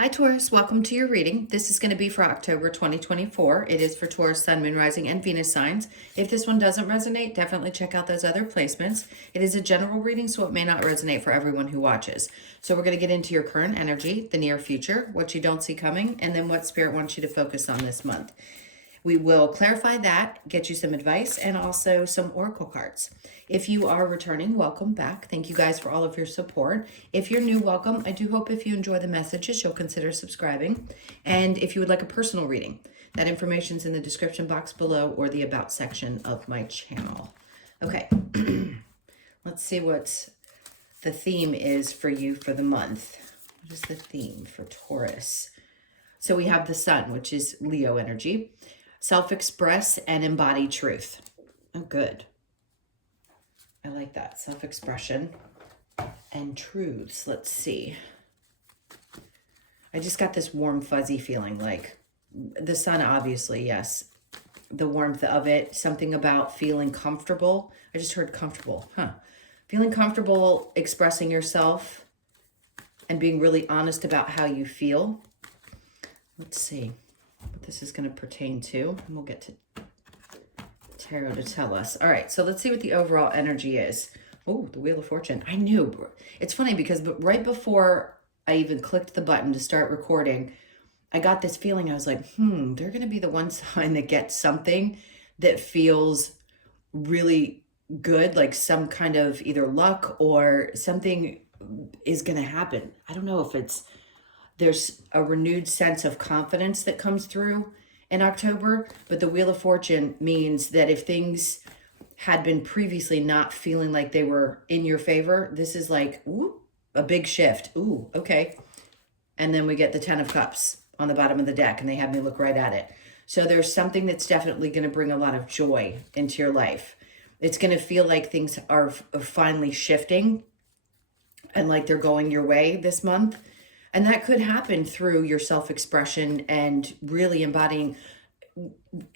Hi Taurus, welcome to your reading. This is going to be for October 2024. It is for Taurus, Sun, Moon, Rising, and Venus signs. If this one doesn't resonate, definitely check out those other placements. It is a general reading, so it may not resonate for everyone who watches. So we're going to get into your current energy, the near future, what you don't see coming, and then what Spirit wants you to focus on this month. We will clarify that, get you some advice, and also some oracle cards. If you are returning, welcome back. Thank you guys for all of your support. If you're new, welcome. I do hope if you enjoy the messages, you'll consider subscribing. And if you would like a personal reading, that information is in the description box below or the about section of my channel. Okay, let's see what the theme is for you for the month. What is the theme for Taurus? So we have the Sun, which is Leo energy. Self-express and embody truth. Oh, good. I like that. Self-expression and truths. Let's see. I just got this warm, fuzzy feeling, like the Sun, obviously, yes. The warmth of it. Something about feeling comfortable. I just heard comfortable. Feeling comfortable expressing yourself and being really honest about how you feel. Let's see what this is going to pertain to, and we'll get to tarot to tell us. All right, so let's see what the overall energy is. Oh, the Wheel of Fortune. I knew. It's funny because right before I even clicked the button to start recording, I got this feeling. I was like, they're going to be the one sign that gets something that feels really good, like some kind of either luck or something is going to happen. I don't know if there's a renewed sense of confidence that comes through in October, but the Wheel of Fortune means that if things had been previously not feeling like they were in your favor, this is like, ooh, a big shift. Ooh, okay. And then we get the Ten of Cups on the bottom of the deck, and they have me look right at it. So there's something that's definitely going to bring a lot of joy into your life. It's going to feel like things are finally shifting and like they're going your way this month. And that could happen through your self-expression and really embodying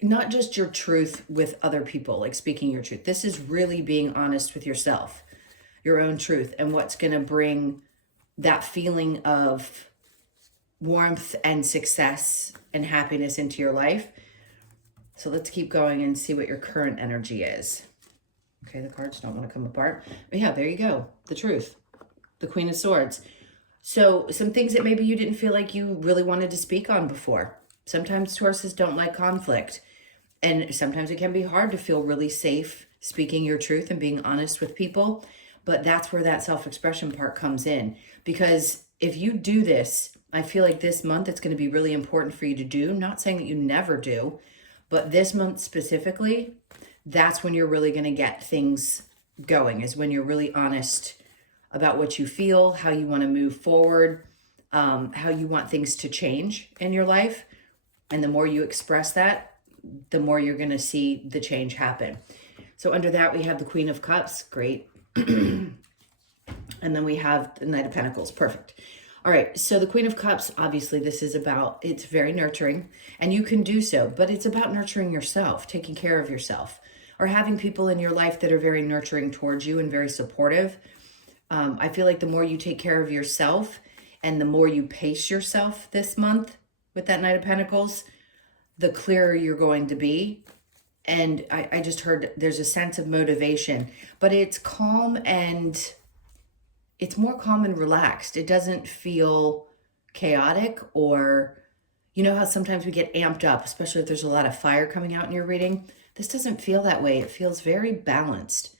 not just your truth with other people, like speaking your truth. This is really being honest with yourself, your own truth, and what's going to bring that feeling of warmth and success and happiness into your life. So let's keep going and see what your current energy is. Okay, the cards don't want to come apart. But yeah, there you go. The truth. The Queen of Swords. So some things that maybe you didn't feel like you really wanted to speak on before. Sometimes Tauruses don't like conflict. And sometimes it can be hard to feel really safe speaking your truth and being honest with people. But that's where that self-expression part comes in. Because if you do this, I feel like this month it's going to be really important for you to do. Not saying that you never do, but this month specifically, that's when you're really going to get things going, is when you're really honest about what you feel, how you want to move forward, how you want things to change in your life. And the more you express that, the more you're going to see the change happen. So under that, we have the Queen of Cups. Great. And then we have the Knight of Pentacles. Perfect. All right. So the Queen of Cups, obviously this is about, it's very nurturing and you can do so, but it's about nurturing yourself, taking care of yourself, or having people in your life that are very nurturing towards you and very supportive. I feel like the more you take care of yourself and the more you pace yourself this month with that Knight of Pentacles, the clearer you're going to be. And I just heard there's a sense of motivation, but it's calm and it's more calm and relaxed. It doesn't feel chaotic, or you know how sometimes we get amped up, especially if there's a lot of fire coming out in your reading. This doesn't feel that way. It feels very balanced.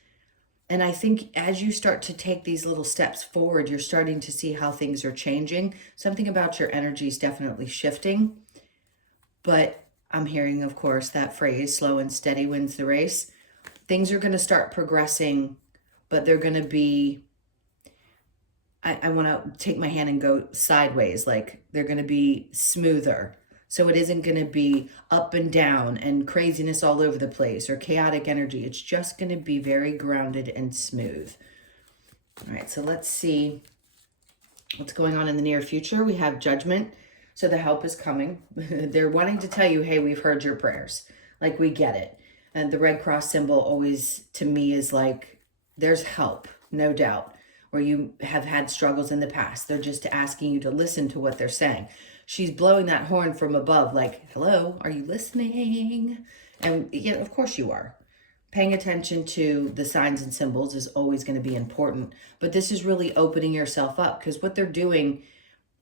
And I think as you start to take these little steps forward, you're starting to see how things are changing. Something about your energy is definitely shifting. But I'm hearing, of course, that phrase, slow and steady wins the race. Things are going to start progressing, but they're going to be, I want to take my hand and go sideways. Like they're going to be smoother. So it isn't going to be up and down and craziness all over the place or chaotic energy. It's just going to be very grounded and smooth. All right, so let's see what's going on in the near future. We have Judgment. So the help is coming. They're wanting to tell you, hey, we've heard your prayers. Like, we get it. And the red cross symbol always, to me, is like, there's help, no doubt. or you have had struggles in the past. They're just asking you to listen to what they're saying. She's blowing that horn from above, like, hello, are you listening? And yeah, of course you are. Paying attention to the signs and symbols is always going to be important. But this is really opening yourself up, because what they're doing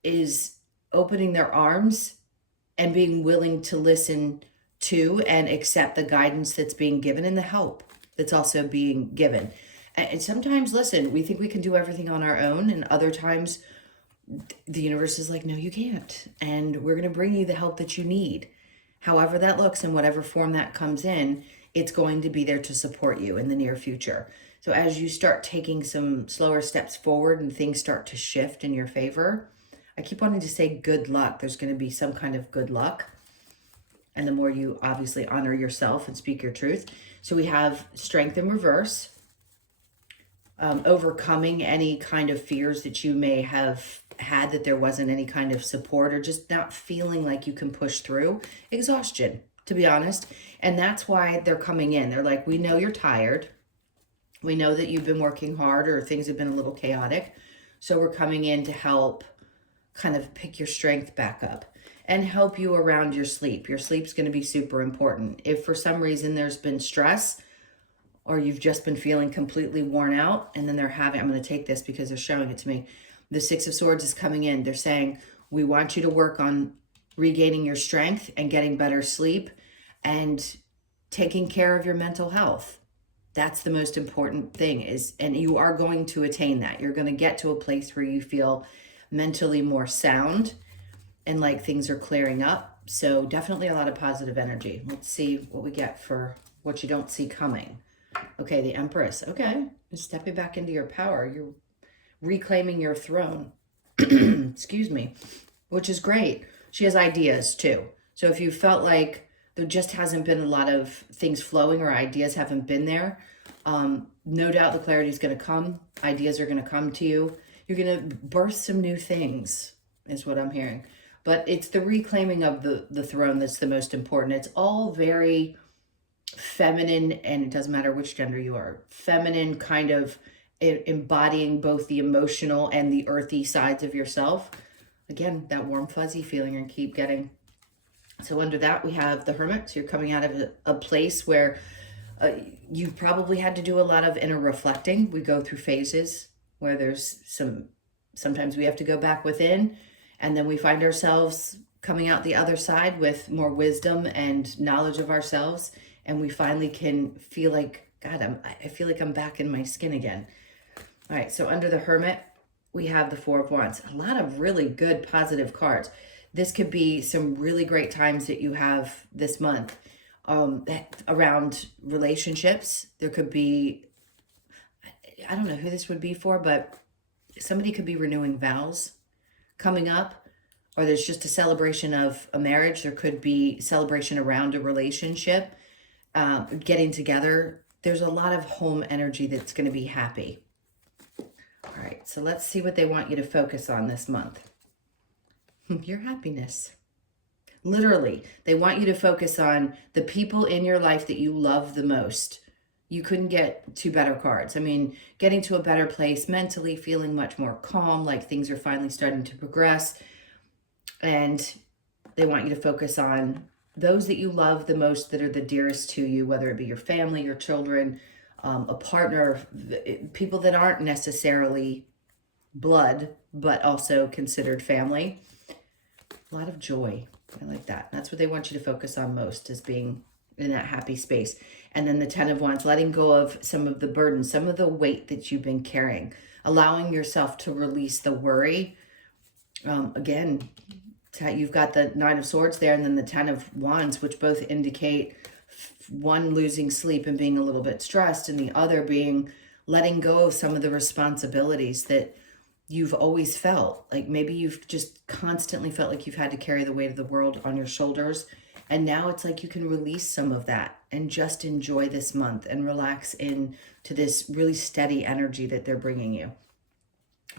is opening their arms and being willing to listen to and accept the guidance that's being given and the help that's also being given. And sometimes, listen, we think we can do everything on our own, and other times the universe is like, no, you can't. And we're going to bring you the help that you need. However that looks and whatever form that comes in, it's going to be there to support you in the near future. So as you start taking some slower steps forward and things start to shift in your favor, I keep wanting to say good luck. There's going to be some kind of good luck. And the more you obviously honor yourself and speak your truth. So we have strength in reverse. Overcoming any kind of fears that you may have had, that there wasn't any kind of support, or just not feeling like you can push through. Exhaustion, to be honest. And that's why they're coming in. They're like, we know you're tired. We know that you've been working hard, or things have been a little chaotic. So we're coming in to help kind of pick your strength back up and help you around your sleep. Your sleep's going to be super important. If for some reason there's been stress, or you've just been feeling completely worn out, and then I'm going to take this because they're showing it to me. The Six of Swords is coming in. They're saying, we want you to work on regaining your strength and getting better sleep and taking care of your mental health. That's the most important thing, and you are going to attain that. You're going to get to a place where you feel mentally more sound and like things are clearing up. So definitely a lot of positive energy. Let's see what we get for what you don't see coming. Okay, the Empress. Okay, you're stepping back into your power. You're reclaiming your throne. Excuse me, which is great. She has ideas too. So if you felt like there just hasn't been a lot of things flowing, or ideas haven't been there, no doubt the clarity is going to come. Ideas are going to come to you. You're going to birth some new things, is what I'm hearing. But it's the reclaiming of the throne that's the most important. It's all very feminine, and it doesn't matter which gender you are. Feminine, kind of embodying both the emotional and the earthy sides of yourself. Again, that warm fuzzy feeling, and keep getting. So under that, we have the Hermit. So you're coming out of a place where you've probably had to do a lot of inner reflecting. We go through phases where there's sometimes we have to go back within, and then we find ourselves coming out the other side with more wisdom and knowledge of ourselves. And we finally can feel like, God, I feel like I'm back in my skin again. All right, so under the Hermit, we have the Four of Wands. A lot of really good positive cards. This could be some really great times that you have this month around relationships. There could be, I don't know who this would be for, but somebody could be renewing vows coming up, or there's just a celebration of a marriage. There could be celebration around a relationship. Getting together. There's a lot of home energy that's going to be happy. All right, so let's see what they want you to focus on this month. Your happiness. Literally, they want you to focus on the people in your life that you love the most. You couldn't get two better cards. I mean, getting to a better place mentally, feeling much more calm, like things are finally starting to progress. And they want you to focus on those that you love the most, that are the dearest to you, whether it be your family, your children, a partner, people that aren't necessarily blood, but also considered family. A lot of joy. I like that. That's what they want you to focus on most, is being in that happy space. And then the Ten of Wands, letting go of some of the burden, some of the weight that you've been carrying, allowing yourself to release the worry. Again, you've got the Nine of Swords there, and then the Ten of Wands, which both indicate one, losing sleep and being a little bit stressed, and the other being letting go of some of the responsibilities that you've always felt. Like maybe you've just constantly felt like you've had to carry the weight of the world on your shoulders. And now it's like you can release some of that and just enjoy this month and relax into this really steady energy that they're bringing you.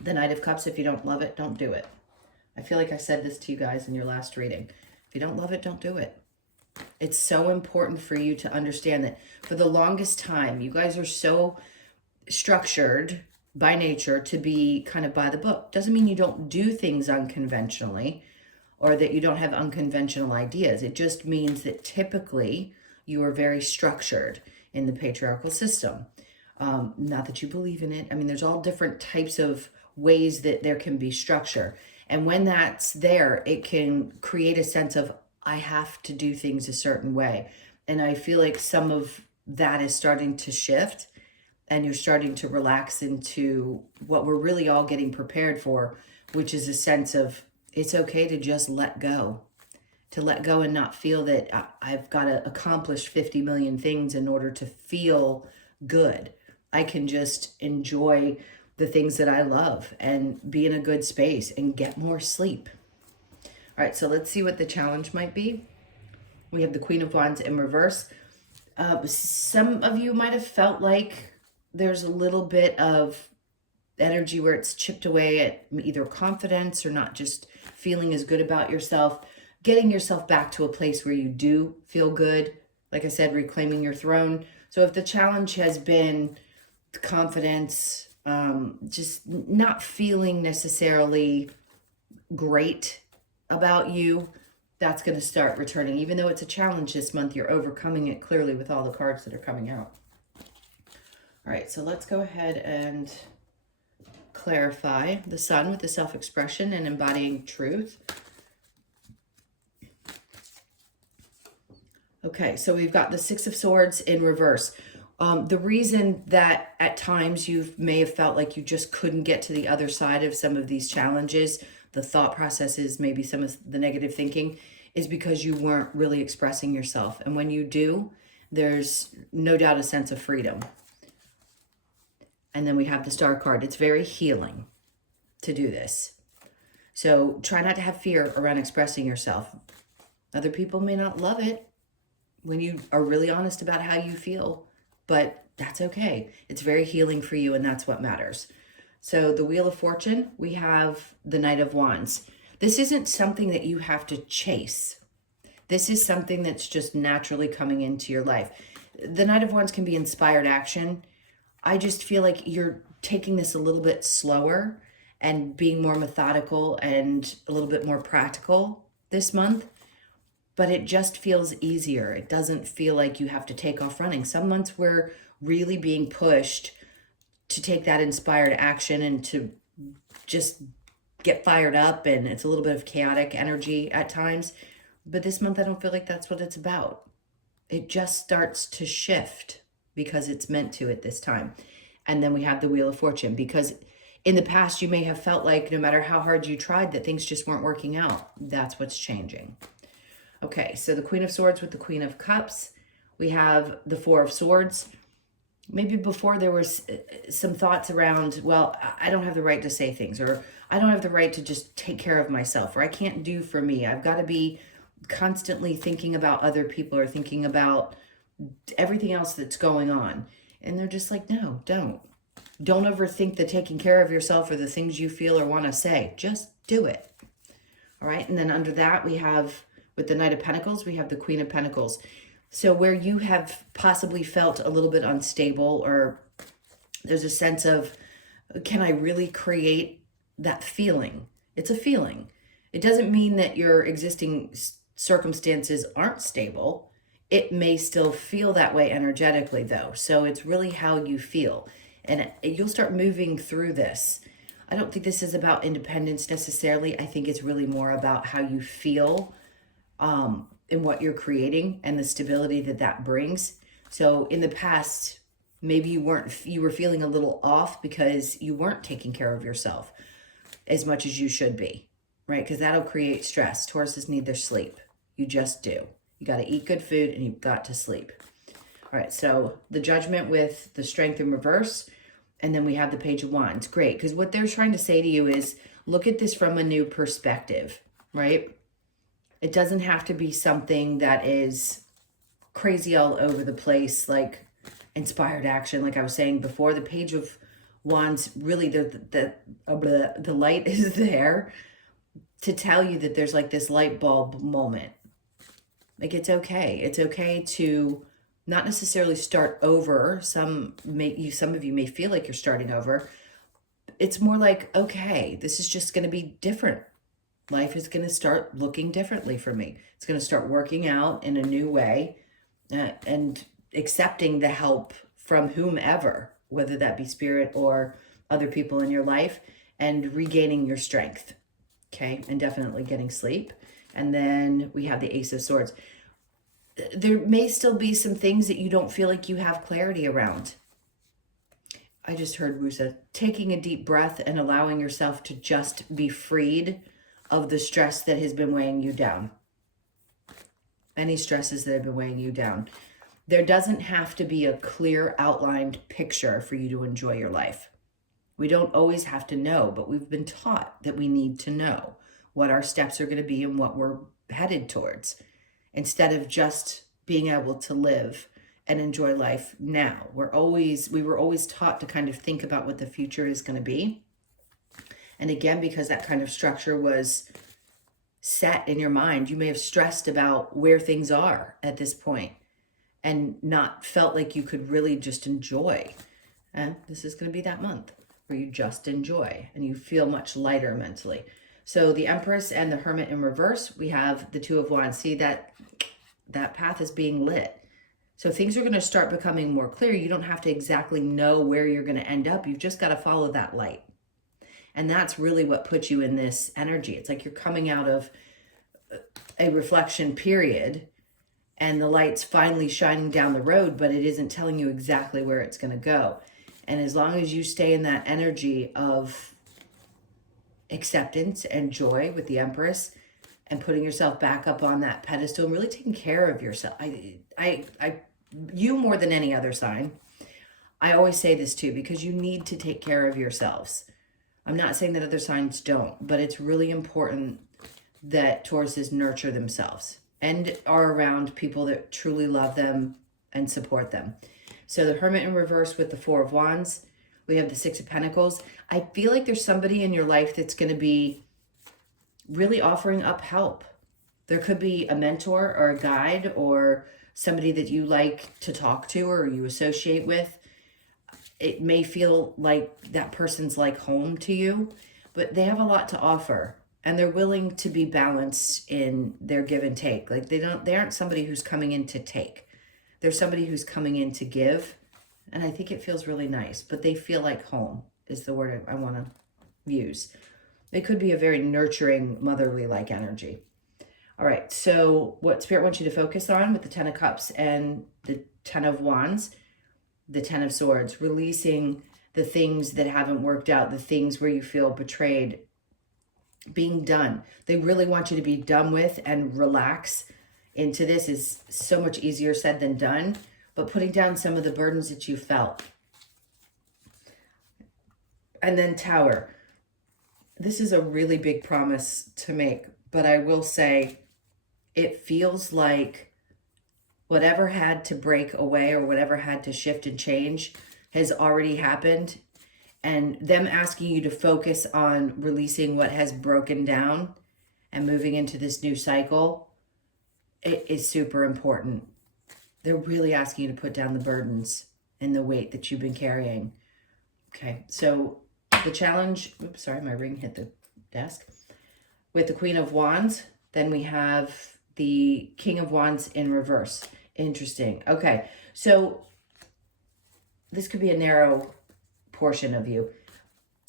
The Knight of Cups, if you don't love it, don't do it. I feel like I said this to you guys in your last reading. If you don't love it, don't do it. It's so important for you to understand that for the longest time, you guys are so structured by nature to be kind of by the book. Doesn't mean you don't do things unconventionally or that you don't have unconventional ideas. It just means that typically you are very structured in the patriarchal system. Not that you believe in it. I mean, there's all different types of ways that there can be structure. And when that's there, it can create a sense of, I have to do things a certain way. And I feel like some of that is starting to shift, and you're starting to relax into what we're really all getting prepared for, which is a sense of it's okay to just let go. To let go and not feel that I've got to accomplish 50 million things in order to feel good. I can just enjoy the things that I love and be in a good space and get more sleep. All right, so let's see what the challenge might be. We have the Queen of Wands in reverse. Some of you might have felt like there's a little bit of energy where it's chipped away at either confidence or not just feeling as good about yourself, getting yourself back to a place where you do feel good. Like I said, reclaiming your throne. So if the challenge has been confidence, just not feeling necessarily great about you, that's going to start returning. Even though it's a challenge this month, you're overcoming it clearly with all the cards that are coming out. All right, so let's go ahead and clarify the Sun with the self-expression and embodying truth. Okay, so we've got the Six of Swords in reverse. The reason that at times you may have felt like you just couldn't get to the other side of some of these challenges, the thought processes, maybe some of the negative thinking, is because you weren't really expressing yourself. And when you do, there's no doubt a sense of freedom. And then we have the Star card. It's very healing to do this. So try not to have fear around expressing yourself. Other people may not love it when you are really honest about how you feel, but that's okay. It's very healing for you, and that's what matters. So the Wheel of Fortune, we have the Knight of Wands. This isn't something that you have to chase. This is something that's just naturally coming into your life. The Knight of Wands can be inspired action. I just feel like you're taking this a little bit slower and being more methodical and a little bit more practical this month. But it just feels easier. It doesn't feel like you have to take off running. Some months we're really being pushed to take that inspired action and to just get fired up, and it's a little bit of chaotic energy at times. But this month I don't feel like that's what it's about. It just starts to shift because it's meant to at this time. And then we have the Wheel of Fortune, because in the past you may have felt like no matter how hard you tried that things just weren't working out. That's what's changing. Okay, so the Queen of Swords with the Queen of Cups. We have the Four of Swords. Maybe before there was some thoughts around, well, I don't have the right to say things, or I don't have the right to just take care of myself, or I can't do for me. I've got to be constantly thinking about other people or thinking about everything else that's going on. And they're just like, no, don't. Don't overthink the taking care of yourself or the things you feel or want to say. Just do it. All right, and then under that we have, with the Knight of Pentacles, we have the Queen of Pentacles. So where you have possibly felt a little bit unstable, or there's a sense of, can I really create that feeling? It's a feeling. It doesn't mean that your existing circumstances aren't stable. It may still feel that way energetically though. So it's really how you feel. And you'll start moving through this. I don't think this is about independence necessarily. I think it's really more about how you feel in what you're creating and the stability that that brings. So in the past, maybe you were feeling a little off because you weren't taking care of yourself as much as you should be, right? Because that'll create stress. Tauruses need their sleep. You just do. You got to eat good food and you've got to sleep. All right, so the Judgment with the Strength in reverse, and then we have the Page of Wands. Great, because what they're trying to say to you is, look at this from a new perspective, right? It doesn't have to be something that is crazy all over the place, like inspired action. Like I was saying before, the Page of Wands, really the light is there to tell you that there's like this light bulb moment. Like it's okay. It's okay to not necessarily start over. Some of you may feel like you're starting over, it's more like, okay, this is just going to be different. Life is going to start looking differently for me. It's going to start working out in a new way, and accepting the help from whomever, whether that be spirit or other people in your life, and regaining your strength. Okay, and definitely getting sleep. And then we have the Ace of Swords. There may still be some things that you don't feel like you have clarity around. I just heard Rusa, taking a deep breath and allowing yourself to just be freed of the stress that has been weighing you down. Any stresses that have been weighing you down. There doesn't have to be a clear outlined picture for you to enjoy your life. We don't always have to know, but we've been taught that we need to know what our steps are going to be and what we're headed towards, instead of just being able to live and enjoy life now. We were always taught to kind of think about what the future is going to be. And again, because that kind of structure was set in your mind, you may have stressed about where things are at this point and not felt like you could really just enjoy. And this is going to be that month where you just enjoy and you feel much lighter mentally. So the Empress and the Hermit in reverse, we have the Two of Wands. See, that path is being lit. So things are going to start becoming more clear. You don't have to exactly know where you're going to end up. You've just got to follow that light. And that's really what puts you in this energy. It's like you're coming out of a reflection period and the light's finally shining down the road, but it isn't telling you exactly where it's going to go. And as long as you stay in that energy of acceptance and joy with the Empress and putting yourself back up on that pedestal and really taking care of yourself. You more than any other sign. I always say this too, because you need to take care of yourselves. I'm not saying that other signs don't, but it's really important that Tauruses nurture themselves and are around people that truly love them and support them. So the Hermit in reverse with the Four of Wands. We have the Six of Pentacles. I feel like there's somebody in your life that's going to be really offering up help. There could be a mentor or a guide or somebody that you like to talk to or you associate with. It may feel like that person's like home to you, but they have a lot to offer and they're willing to be balanced in their give and take. Like they aren't somebody who's coming in to take. They're somebody who's coming in to give. And I think it feels really nice, but they feel like home is the word I want to use. It could be a very nurturing, motherly-like energy. All right, so what Spirit wants you to focus on with the Ten of Cups and the Ten of Wands, the Ten of Swords, releasing the things that haven't worked out, the things where you feel betrayed, being done. They really want you to be done with and relax into this. Is so much easier said than done, but putting down some of the burdens that you felt. And then Tower. This is a really big promise to make, but I will say it feels like whatever had to break away or whatever had to shift and change has already happened. And them asking you to focus on releasing what has broken down and moving into this new cycle, it is super important. They're really asking you to put down the burdens and the weight that you've been carrying. Okay, so the challenge, oops, sorry, my ring hit the desk. With the Queen of Wands, then we have the King of Wands in reverse. Interesting. Okay, so this could be a narrow portion of you.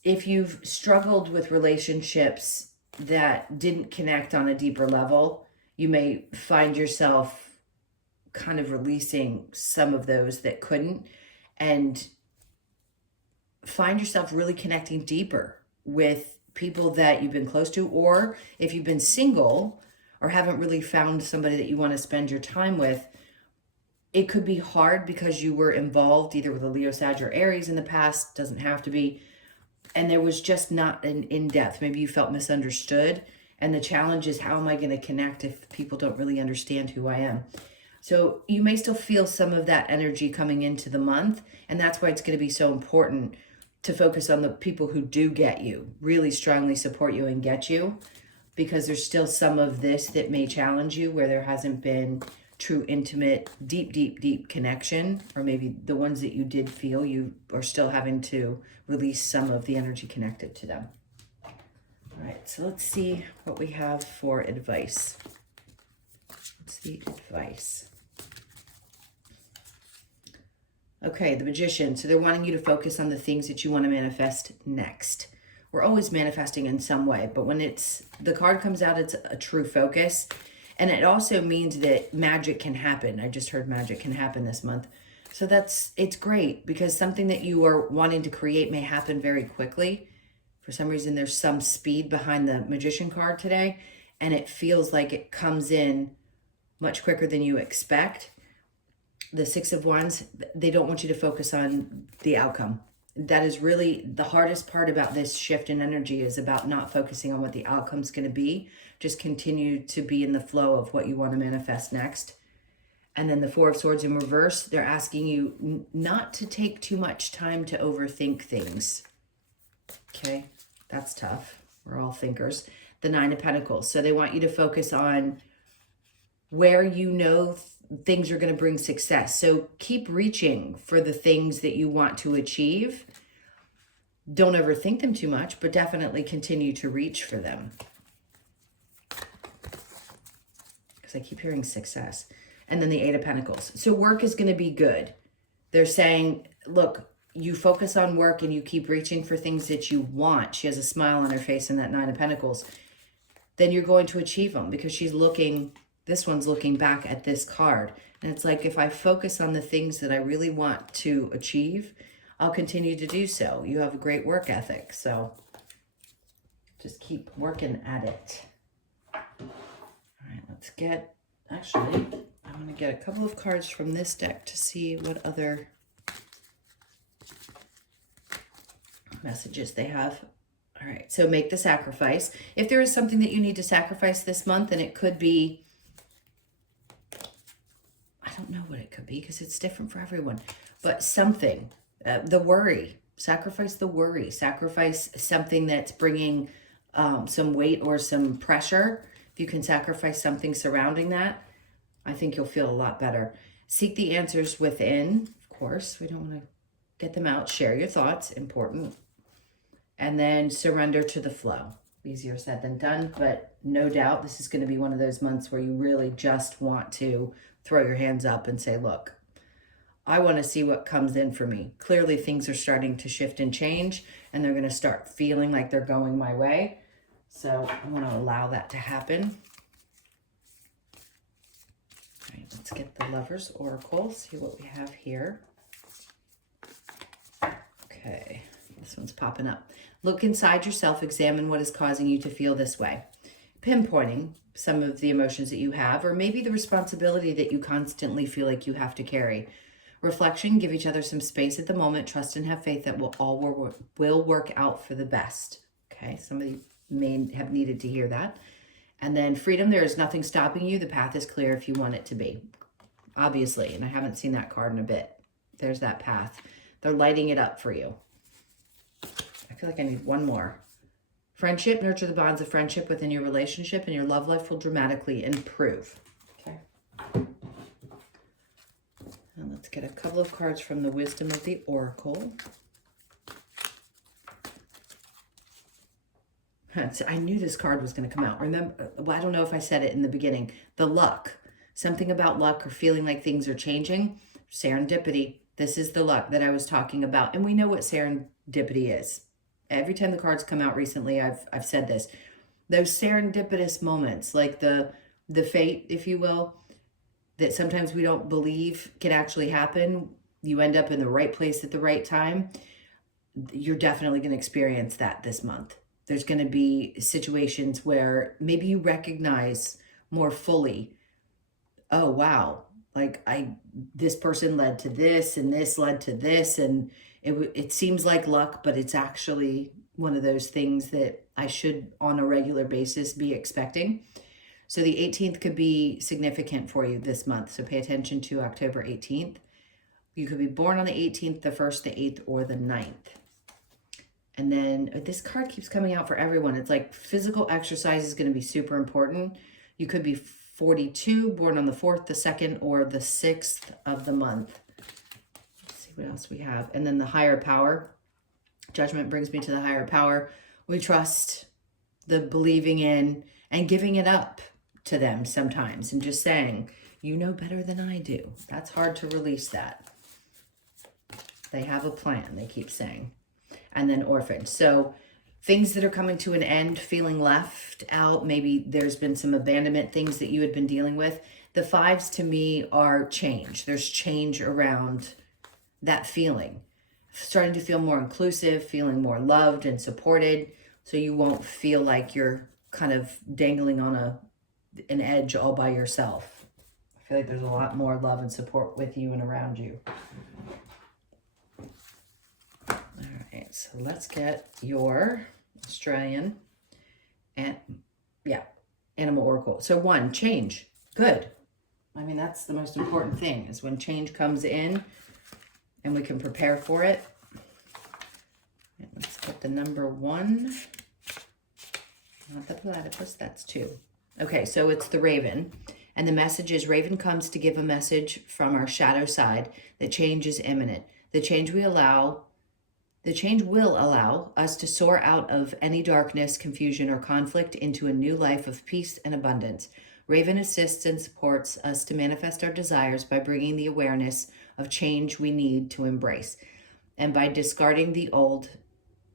If you've struggled with relationships that didn't connect on a deeper level, you may find yourself kind of releasing some of those that couldn't and find yourself really connecting deeper with people that you've been close to, or if you've been single or haven't really found somebody that you want to spend your time with, it could be hard because you were involved either with a Leo, Sag, or Aries in the past, doesn't have to be, and there was just not an in-depth. Maybe you felt misunderstood, and the challenge is, how am I going to connect if people don't really understand who I am? So you may still feel some of that energy coming into the month, and that's why it's going to be so important to focus on the people who do get you, really strongly support you and get you, because there's still some of this that may challenge you where there hasn't been true, intimate, deep, deep, deep connection, or maybe the ones that you did feel, you are still having to release some of the energy connected to them. All right, so let's see what we have for advice. What's the advice? Okay, the Magician. So they're wanting you to focus on the things that you want to manifest next. We're always manifesting in some way, but when the card comes out, it's a true focus. And it also means that magic can happen. I just heard magic can happen this month. So it's great because something that you are wanting to create may happen very quickly. For some reason, there's some speed behind the Magician card today, and it feels like it comes in much quicker than you expect. The Six of Wands, they don't want you to focus on the outcome. That is really the hardest part about this shift in energy, is about not focusing on what the outcome's going to be. Just continue to be in the flow of what you want to manifest next. And then the Four of Swords in reverse, they're asking you not to take too much time to overthink things. Okay, that's tough. We're all thinkers. The Nine of Pentacles. So they want you to focus on where you know things are going to bring success. So keep reaching for the things that you want to achieve. Don't overthink them too much, but definitely continue to reach for them. Because I keep hearing success. And then the Eight of Pentacles. So work is going to be good. They're saying, look, you focus on work and you keep reaching for things that you want. She has a smile on her face in that Nine of Pentacles. Then you're going to achieve them, because she's looking, this one's looking back at this card. And it's like, if I focus on the things that I really want to achieve, I'll continue to do so. You have a great work ethic. So just keep working at it. All right, let's get, actually, I'm going to get a couple of cards from this deck to see what other messages they have. All right, so make the sacrifice. If there is something that you need to sacrifice this month, and it could be, I don't know what it could be because it's different for everyone, but something, the worry, sacrifice the worry, sacrifice something that's bringing some weight or some pressure. If you can sacrifice something surrounding that, I think you'll feel a lot better. Seek the answers within, of course. We don't want to get them out. Share your thoughts, important. And then surrender to the flow. Easier said than done, but no doubt this is going to be one of those months where you really just want to throw your hands up and say, look, I want to see what comes in for me. Clearly things are starting to shift and change, and they're going to start feeling like they're going my way. So I want to allow that to happen. All right, let's get the Lover's Oracle, see what we have here. Okay, this one's popping up. Look inside yourself, examine what is causing you to feel this way. Pinpointing some of the emotions that you have, or maybe the responsibility that you constantly feel like you have to carry. Reflection, give each other some space at the moment, trust and have faith that will work out for the best. Okay, somebody may have needed to hear that. And then freedom, there is nothing stopping you. The path is clear if you want it to be. Obviously, and I haven't seen that card in a bit. There's that path. They're lighting it up for you. I feel like I need one more. Friendship, nurture the bonds of friendship within your relationship, and your love life will dramatically improve. Okay. And let's get a couple of cards from the Wisdom of the Oracle. I knew this card was going to come out. Remember, well, I don't know if I said it in the beginning. The luck. Something about luck or feeling like things are changing. Serendipity. This is the luck that I was talking about. And we know what serendipity is. Every time the cards come out recently, I've said this. Those serendipitous moments, like the fate, if you will, that sometimes we don't believe can actually happen. You end up in the right place at the right time. You're definitely going to experience that this month. There's going to be situations where maybe you recognize more fully, oh, wow, like this person led to this and this led to this, and it seems like luck, but it's actually one of those things that I should on a regular basis be expecting. So the 18th could be significant for you this month. So pay attention to October 18th. You could be born on the 18th, the 1st, the 8th, or the 9th. And then this card keeps coming out for everyone. It's like physical exercise is going to be super important. You could be 42, born on the 4th, the 2nd, or the 6th of the month. Let's see what else we have. And then the higher power. Judgment brings me to the higher power. We trust the believing in and giving it up to them sometimes and just saying, you know better than I do. That's hard to release that. They have a plan, they keep saying. And then orphan. So things that are coming to an end, feeling left out. Maybe there's been some abandonment things that you had been dealing with. The 5s to me are change. There's change around that feeling. Starting to feel more inclusive, feeling more loved and supported. So you won't feel like you're kind of dangling on an edge all by yourself. I feel like there's a lot more love and support with you and around you. All right, so let's get your Australian and animal oracle. So 1, change. Good. I mean, that's the most important thing, is when change comes in and we can prepare for it. And let's get the number 1. Not the platypus, that's 2. Okay, so it's the raven. And the message is, Raven comes to give a message from our shadow side that change is imminent. The change will allow us to soar out of any darkness, confusion, or conflict into a new life of peace and abundance. Raven assists and supports us to manifest our desires by bringing the awareness of change we need to embrace, and by discarding the old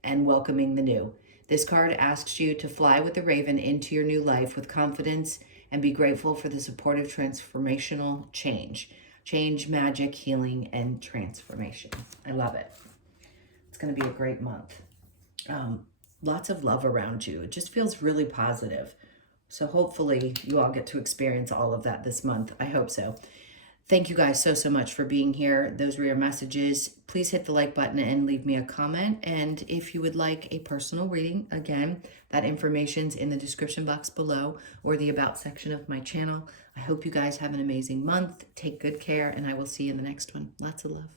and welcoming the new. This card asks you to fly with the raven into your new life with confidence and be grateful for the supportive transformational change. Change, magic, healing, and transformation. I love it. It's going to be a great month. Lots of love around you. It just feels really positive. So hopefully you all get to experience all of that this month. I hope so. Thank you guys so much for being here. Those were your messages. Please hit the like button and leave me a comment. And if you would like a personal reading, again, that information's in the description box below or the about section of my channel. I hope you guys have an amazing month. Take good care, and I will see you in the next one. Lots of love.